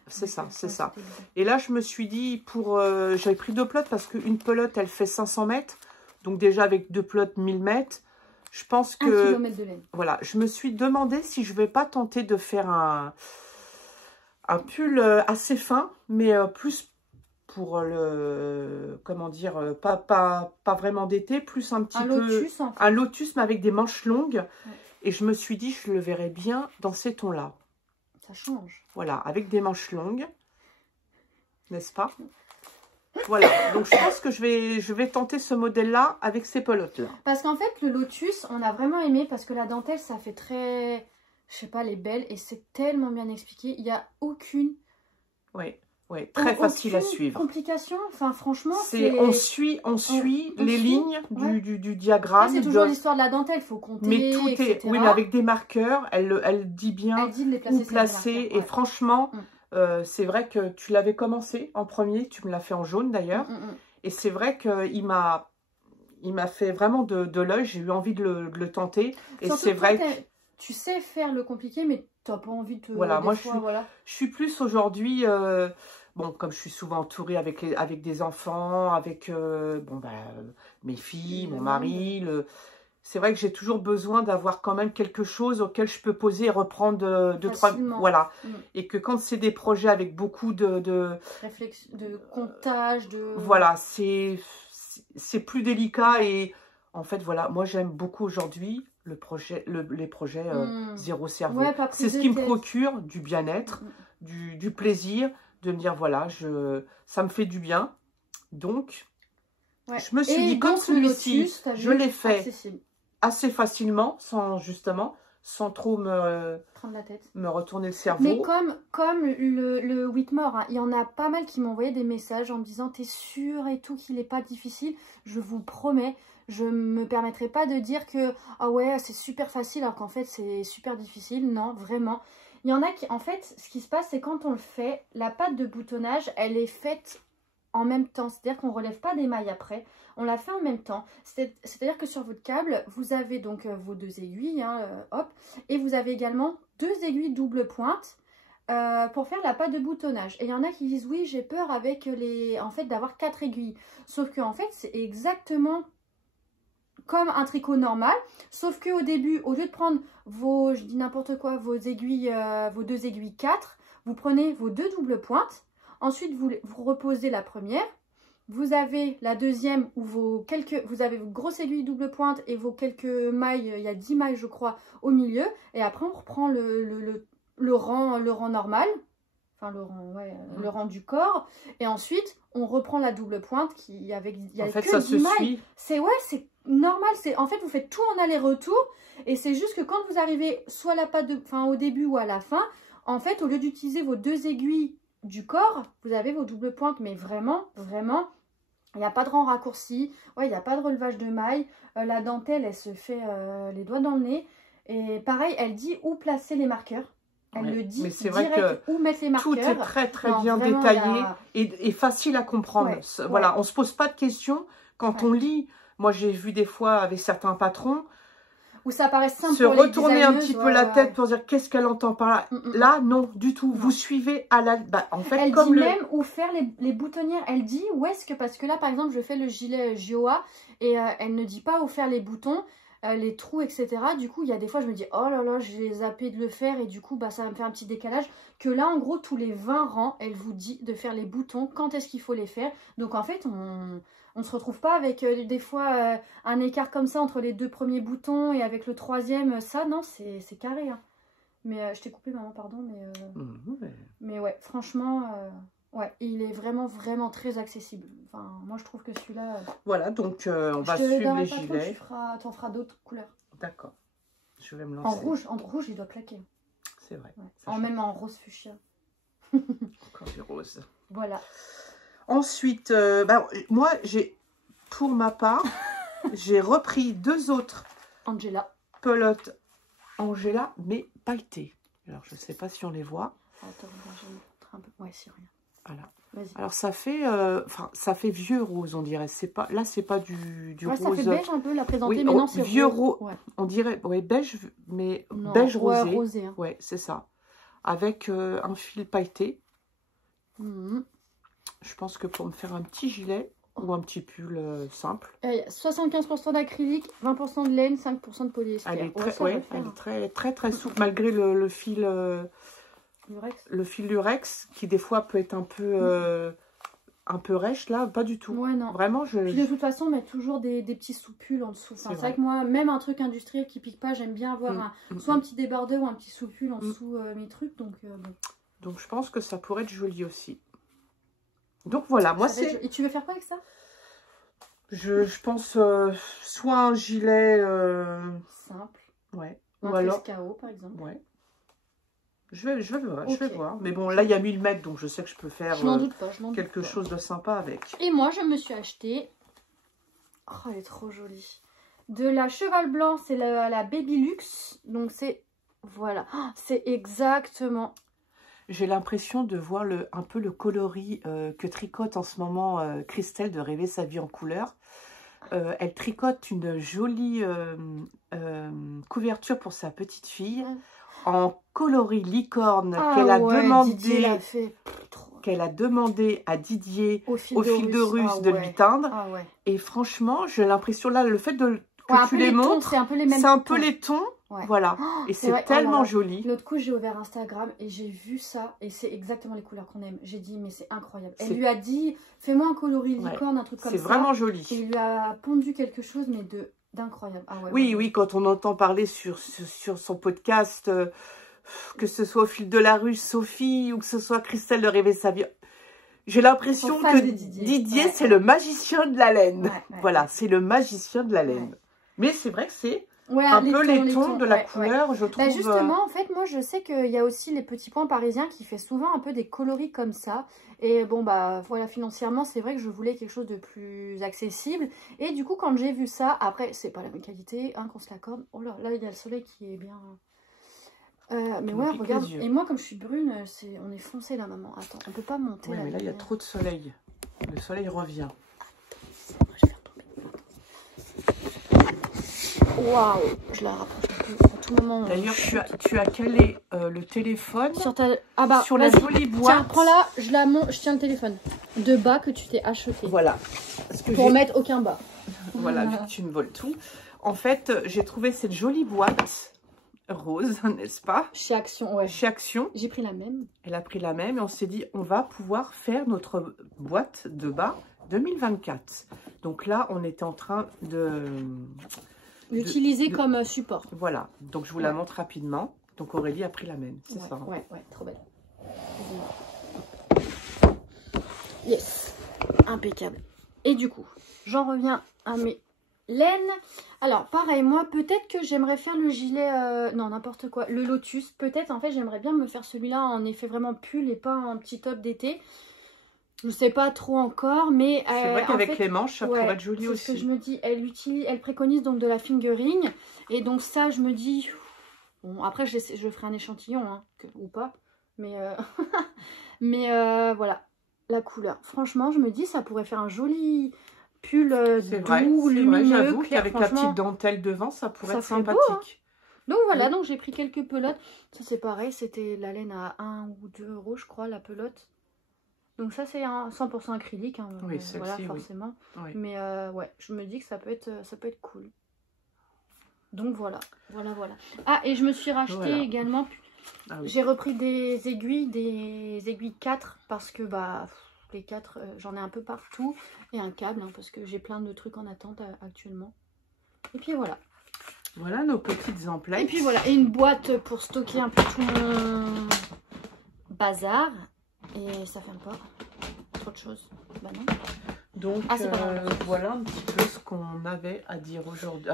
C'est ça, c'est ça. Et là, je me suis dit, j'avais pris 2 pelotes parce qu'une pelote, elle fait 500 mètres. Donc déjà, avec 2 pelotes, 1000 mètres. Je pense que... 1 km de laine. Voilà, je me suis demandé si je ne vais pas tenter de faire un pull assez fin, mais plus pour le... Comment dire, pas vraiment d'été, plus un petit peu... Lotus, en fait. Un lotus, mais avec des manches longues. Ouais. Et je me suis dit, je le verrais bien dans ces tons-là. Ça change. Voilà, avec des manches longues. N'est-ce pas? Voilà, donc je pense que je vais tenter ce modèle-là avec ces pelotes-là. Parce qu'en fait, le lotus, on a vraiment aimé parce que la dentelle, ça fait très... Je sais pas, les belles. Et c'est tellement bien expliqué. Il n'y a aucune... Oui, oui, très facile à suivre. Complication. Enfin, franchement, on suit les lignes ouais. du diagramme. C'est toujours l'histoire de la dentelle, il faut compter, mais tout etc. Oui, mais avec des marqueurs, elle dit bien elle dit de les placer, où placer. Et franchement... c'est vrai que tu l'avais commencé en premier, tu me l'as fait en jaune d'ailleurs. Et c'est vrai qu'il m'a fait vraiment de l'œil, j'ai eu envie de le tenter. Et c'est vrai que... Tu sais faire le compliqué, mais tu n'as pas envie de... Voilà, moi je suis plus aujourd'hui... bon, comme je suis souvent entourée avec des enfants, avec mes filles, mon mari... C'est vrai que j'ai toujours besoin d'avoir quand même quelque chose auquel je peux poser et reprendre deux, trois... Voilà. Et que quand c'est des projets avec beaucoup de comptage, Voilà, c'est plus délicat. Et en fait, voilà, moi j'aime beaucoup aujourd'hui les projets zéro cerveau. Ouais, c'est ce qui me procure du bien-être, du plaisir, de me dire, voilà, ça me fait du bien. Donc, je me suis dit, comme celui-ci, je l'ai fait... assez facilement, sans trop prendre la tête, me retourner le cerveau. Mais comme le Whitmore, hein, il y en a pas mal qui m'ont envoyé des messages en me disant t'es sûr et tout qu'il n'est pas difficile. Je vous promets, je me permettrai pas de dire que ah ouais c'est super facile alors qu'en fait c'est super difficile. Non, vraiment. Il y en a qui, en fait, ce qui se passe c'est quand on le fait, la pâte de boutonnage, elle est faite en même temps, c'est-à-dire qu'on ne relève pas des mailles après, on la fait en même temps, c'est-à-dire que sur votre câble, vous avez donc vos 2 aiguilles, hein, hop, et vous avez également 2 aiguilles double pointe pour faire la pâte de boutonnage. Et il y en a qui disent oui, j'ai peur avec en fait d'avoir 4 aiguilles, sauf que en fait c'est exactement comme un tricot normal, sauf que au début, au lieu de prendre je dis n'importe quoi, vos 2 aiguilles 4, vous prenez vos 2 doubles pointes. Ensuite, vous reposez la première. Vous avez la deuxième où vous avez vos grosses aiguilles double pointe et vos quelques mailles. Il y a 10 mailles, je crois, au milieu. Et après, on reprend le rang normal. Enfin, le rang du corps. Et ensuite, on reprend la double pointe qui avec il y a que 10 mailles. C'est normal. En fait, vous faites tout en aller-retour. Et c'est juste que quand vous arrivez soit au début ou à la fin, en fait, au lieu d'utiliser vos 2 aiguilles du corps, vous avez vos doubles pointes, mais vraiment, il n'y a pas de rang raccourci, il n'y a pas de relevage de mailles, la dentelle, elle se fait les doigts dans le nez, et pareil, elle dit où placer les marqueurs, elle le dit direct où mettre les marqueurs. Tout est très bien détaillé et facile à comprendre, voilà, on ne se pose pas de questions quand on lit. Moi j'ai vu des fois avec certains patrons, où ça paraît simple se retourner un petit peu la tête pour dire qu'est-ce qu'elle entend par là. Là, non, du tout. Non. Vous suivez à la... en fait, elle dit même où faire les boutonnières. Elle dit où est-ce que... Parce que là, par exemple, je fais le gilet Gioa et elle ne dit pas où faire les boutons, les trous, etc. Du coup, il y a des fois, je me dis, oh là là, j'ai zappé de le faire et du coup, ça va me faire un petit décalage. Que là, en gros, tous les 20 rangs, elle vous dit de faire les boutons, quand est-ce qu'il faut les faire. Donc, en fait, on ne se retrouve pas avec des fois un écart comme ça entre les 2 premiers boutons et avec le 3e, ça, non, c'est carré. Hein. Mais je t'ai coupé, maman, pardon. Mais ouais, franchement, il est vraiment très accessible. Enfin, moi, je trouve que celui-là... Voilà, donc on va suivre les gilets. Tu en feras d'autres couleurs. D'accord. Je vais me lancer. En rouge, il doit claquer. C'est vrai. Ouais. Même en rose fuchsia. Encore du rose. Voilà. Ensuite, moi, pour ma part, j'ai repris 2 autres Angela. pelotes Angela, mais pailletées. Alors, je ne sais pas si on les voit. Attends, je vais montrer un peu. Ouais, c'est rien. Voilà. Vas-y. Alors, ça fait vieux rose, on dirait. Là, c'est pas du ouais, rose. Ça fait beige un peu, la présenter, oui, mais non, c'est vieux rose. Ouais. On dirait, ouais, beige, mais non, beige rosé. Ouais, rosé hein. Ouais, c'est ça. Avec un fil pailleté. Je pense que pour me faire un petit gilet ou un petit pull simple. 75% d'acrylique, 20% de laine, 5% de polyester. Elle est très souple malgré le fil lurex. Le fil lurex qui des fois peut être un peu rêche. Là, pas du tout. Ouais, non. Vraiment, Puis de toute façon, mettre toujours des petits sous-pulls en dessous. Enfin, c'est vrai que moi, même un truc industriel qui pique pas, j'aime bien avoir soit un petit débardeur ou un petit sous-pull en dessous mes trucs. Donc, bon. Donc, je pense que ça pourrait être joli aussi. Donc, voilà. Moi, c'est... Et tu veux faire quoi avec ça? Je pense soit un gilet... simple. Ouais. Un ou alors... KO, par exemple. Ouais. Je vais voir. Mais bon, bon, là, il y a 1000 mètres, donc je sais que je peux faire quelque chose de sympa avec. Et moi, je me suis acheté... Oh, elle est trop jolie. De la Cheval Blanc, c'est la Baby Luxe. Donc, c'est... Voilà. Oh, c'est exactement... J'ai l'impression de voir un peu le coloris que tricote en ce moment Christelle de Rêver sa vie en couleur. Elle tricote une jolie couverture pour sa petite fille en coloris licorne qu'elle a demandé à Didier au fil de Russe de lui teindre. Et franchement, j'ai l'impression là, le fait que tu les montres, c'est un peu les tons. Ouais. Voilà, et c'est tellement joli. L'autre coup, j'ai ouvert Instagram et j'ai vu ça, et c'est exactement les couleurs qu'on aime. J'ai dit, mais c'est incroyable. Elle lui a dit, fais-moi un coloris licorne, un truc comme ça. C'est vraiment joli. Et il lui a pondu quelque chose, mais d'incroyable. Oui, quand on entend parler sur son podcast, que ce soit au fil de la rue, Sophie, ou que ce soit Christelle de Rêver sa vie, j'ai l'impression que Didier, c'est le magicien de la laine. Voilà, c'est le magicien de la laine. Mais c'est vrai que c'est... un peu les tons de la couleur, je trouve. Justement, en fait, moi, je sais qu'il y a aussi les Petits Points Parisiens qui fait souvent un peu des coloris comme ça. Et bon, bah, voilà, financièrement, c'est vrai que je voulais quelque chose de plus accessible. Et du coup, quand j'ai vu ça, après, c'est pas la même qualité, qu'on se l'accorde. Oh là, là, il y a le soleil qui est bien... mais ouais, regarde. Et moi, comme je suis brune, on est foncé là, maman. Attends, on peut pas monter. Ouais, mais là, il y a trop de soleil. Le soleil revient. Waouh, je la rapproche un peu à tout moment. D'ailleurs, tu as calé le téléphone sur la jolie boîte. Tiens, prends-la, je tiens le téléphone. De bas que tu t'es acheté. Voilà. Pour mettre aucun bas. Voilà, vu que tu me voles tout. En fait, j'ai trouvé cette jolie boîte rose, n'est-ce pas? Chez Action, ouais. Chez Action. J'ai pris la même. Elle a pris la même et on s'est dit, on va pouvoir faire notre boîte de bas 2024. Donc là, on était en train l'utiliser comme support. Voilà, donc je vous la montre rapidement. Donc Aurélie a pris la même, c'est ça. Ouais, trop belle. Yes, impeccable. Et du coup, j'en reviens à mes laines. Alors, pareil, moi, peut-être que j'aimerais faire le gilet, non, n'importe quoi, le Lotus. Peut-être, en fait, j'aimerais bien me faire celui-là en effet vraiment pull et pas en petit top d'été. Je ne sais pas trop encore, mais... c'est vrai qu'avec les manches, ça pourrait être joli aussi. C'est ce que je me dis. Elle préconise donc de la fingering. Et donc ça, je me dis... Bon, après, je ferai un échantillon, hein, ou pas. Mais, mais voilà, la couleur. Franchement, je me dis, ça pourrait faire un joli pull doux, lumineux. J'avoue qu'avec la petite dentelle devant, ça pourrait être sympathique. Beau, hein. Donc voilà, donc j'ai pris quelques pelotes. Ça, c'est pareil, c'était la laine à 1 ou 2 euros, je crois, la pelote. Donc ça c'est un 100% acrylique, hein, oui, voilà, forcément. Oui. Mais ouais, je me dis que ça peut être cool. Donc voilà. Ah, et je me suis racheté également, j'ai repris des aiguilles 4 parce que bah les 4, j'en ai un peu partout. Et un câble, hein, parce que j'ai plein de trucs en attente actuellement. Et puis voilà. Voilà nos petites emplettes. Et puis voilà, et une boîte pour stocker un peu tout mon bazar. Et ça ferme pas. Trop de choses. Bah non. Donc, Ah, c'est pas grave. voilà un petit peu ce qu'on avait à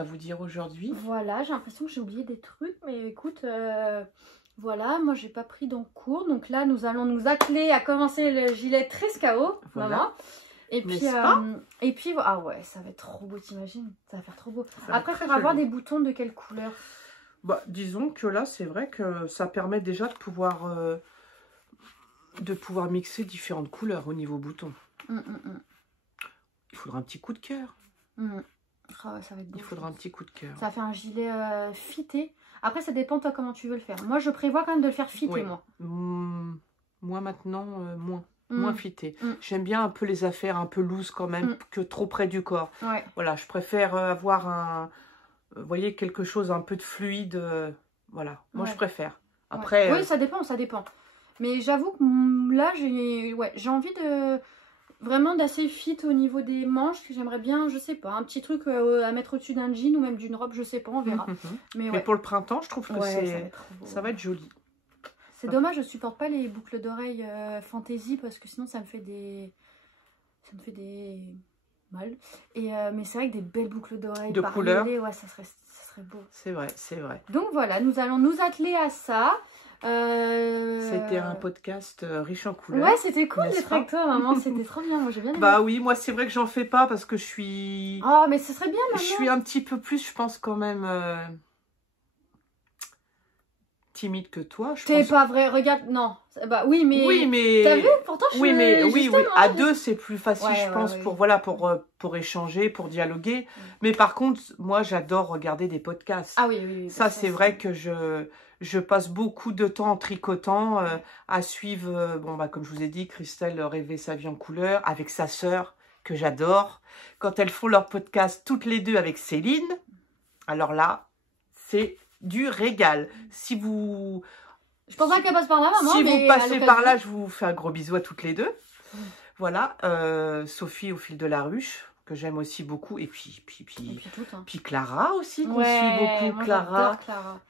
vous dire aujourd'hui. Voilà, j'ai l'impression que j'ai oublié des trucs, mais écoute, voilà, moi j'ai pas pris dans cours. Donc là, nous allons nous atteler à commencer le gilet Trescao, Voilà. maman. Et puis, ah ouais, ça va être trop beau, t'imagines? Ça va faire trop beau. Après, il faudra avoir des boutons de quelle couleur? Bah, disons que là, c'est vrai que ça permet déjà de pouvoir mixer différentes couleurs au niveau bouton. Il faudra un petit coup de cœur. Oh, ça va être beau. Il faudra un petit coup de cœur. Ça va faire un gilet fité. Après, ça dépend toi comment tu veux le faire. Moi, je prévois quand même de le faire fité, oui. moi. Moi maintenant, moins fité. J'aime bien un peu les affaires un peu loose quand même, que trop près du corps. Ouais. Voilà, je préfère avoir vous voyez, quelque chose un peu de fluide. Voilà, moi je préfère. Après, oui, ça dépend, ça dépend. Mais j'avoue que là, j'ai envie de vraiment d'assez fit au niveau des manches. J'aimerais bien, je sais pas, un petit truc à mettre au-dessus d'un jean ou même d'une robe, je sais pas, on verra. Mais pour le printemps, je trouve que ça va être joli. C'est dommage, je supporte pas les boucles d'oreilles fantaisie parce que sinon ça me fait des mal. Et mais c'est vrai que des belles boucles d'oreilles de couleur, ouais, ça serait beau. C'est vrai, c'est vrai. Donc voilà, nous allons nous atteler à ça. C'était un podcast riche en couleurs. Ouais, c'était cool d'être avec toi, maman. C'était trop bien. Moi, j'ai bien aimé. Bah oui, moi, c'est vrai que j'en fais pas parce que je suis... Oh, mais ce serait bien, maman. Je suis un petit peu plus, je pense, quand même... timide que toi. T'es pas vrai, regarde, non. Bah oui, mais... Oui, mais... T'as vu, pourtant, je oui, mais oui, à deux, c'est plus facile, ouais, je pense, voilà, pour échanger, pour dialoguer. Mais par contre, moi, j'adore regarder des podcasts. Ah oui. Ça, c'est vrai que je passe beaucoup de temps en tricotant, à suivre, bon, bah, comme je vous ai dit, Christelle rêvait sa vie en couleur, avec sa sœur, que j'adore. Quand elles font leur podcast toutes les deux avec Céline, alors là, c'est du régal. Si vous... Je pense pas qu'elle passe par là, maman. Si vous passez par là, je vous fais un gros bisou à toutes les deux. Voilà, Sophie au fil de la ruche, que j'aime aussi beaucoup. Et puis Clara aussi, qu'on suit beaucoup. Moi,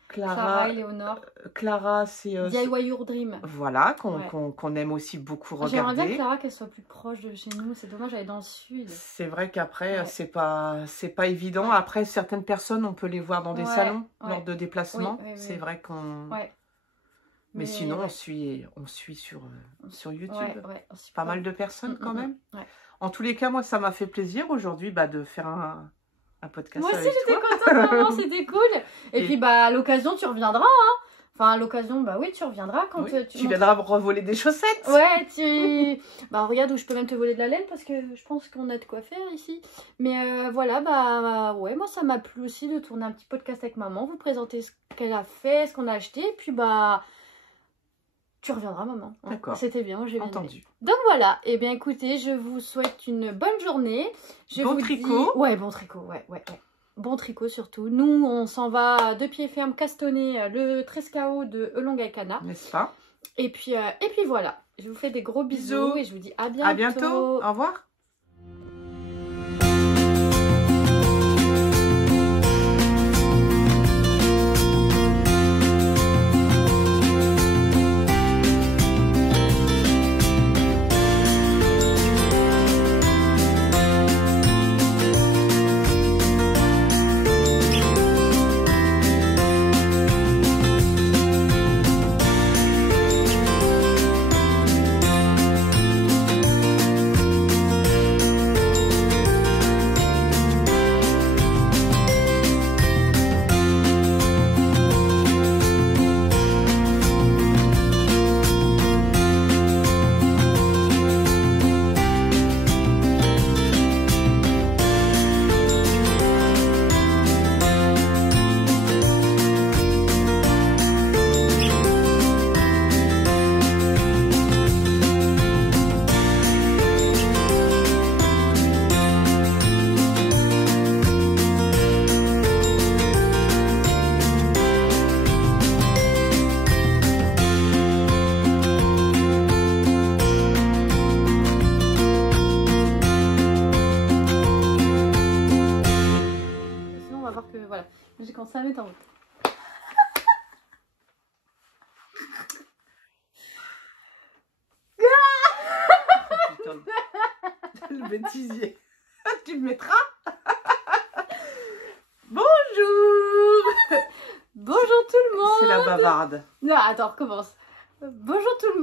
Clara, Éléonore. Clara, c'est... DIY Your Dream. Voilà, qu'on aime aussi beaucoup regarder. J'aimerais bien, Clara, qu'elle soit plus proche de chez nous. C'est dommage, elle est dans le sud. C'est vrai qu'après, c'est pas évident. Après, certaines personnes, on peut les voir dans des salons lors de déplacements. C'est vrai qu'on... Mais sinon, on suit sur YouTube. Pas mal de personnes quand même. En tous les cas, moi, ça m'a fait plaisir aujourd'hui de faire un podcast avec toi. Moi aussi, j'étais contente, maman, c'était cool. Et puis, à l'occasion, tu reviendras. Hein. Enfin, à l'occasion, oui, tu reviendras quand tu viendras revoler des chaussettes. Ouais, regarde où je peux même te voler de la laine parce que je pense qu'on a de quoi faire ici. Mais voilà, ouais, moi, ça m'a plu aussi de tourner un petit podcast avec maman, vous présenter ce qu'elle a fait, ce qu'on a acheté. Et puis, tu reviendras, maman. D'accord. C'était bien, j'ai bien entendu. Aimé. Donc voilà, et bien écoutez, je vous souhaite une bonne journée. Bon tricot. Ouais, bon tricot, ouais. Bon tricot surtout. Nous, on s'en va de pied ferme castonner le Trescao de Elongaikana. N'est-ce pas? Et puis voilà, je vous fais des gros bisous et je vous dis à bientôt. À bientôt, au revoir. J'ai commencé à mettre en route. Le bêtisier. Tu le mettras. Bonjour. Bonjour tout le monde. C'est la bavarde. Non, attends, recommence. Bonjour tout le monde.